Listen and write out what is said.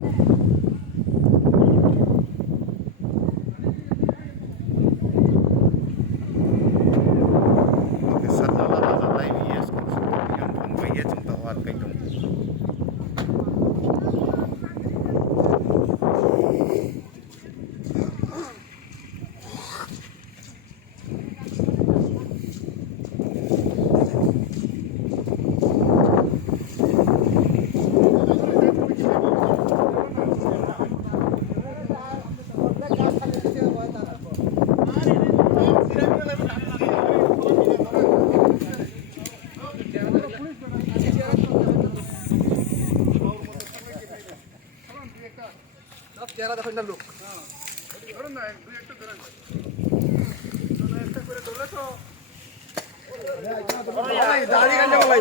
Sad na nakakalive yes kung yun kung bayad yung tawad kay kung চেহারা দেখেন না লোক দাড়ি কাটতে বলাই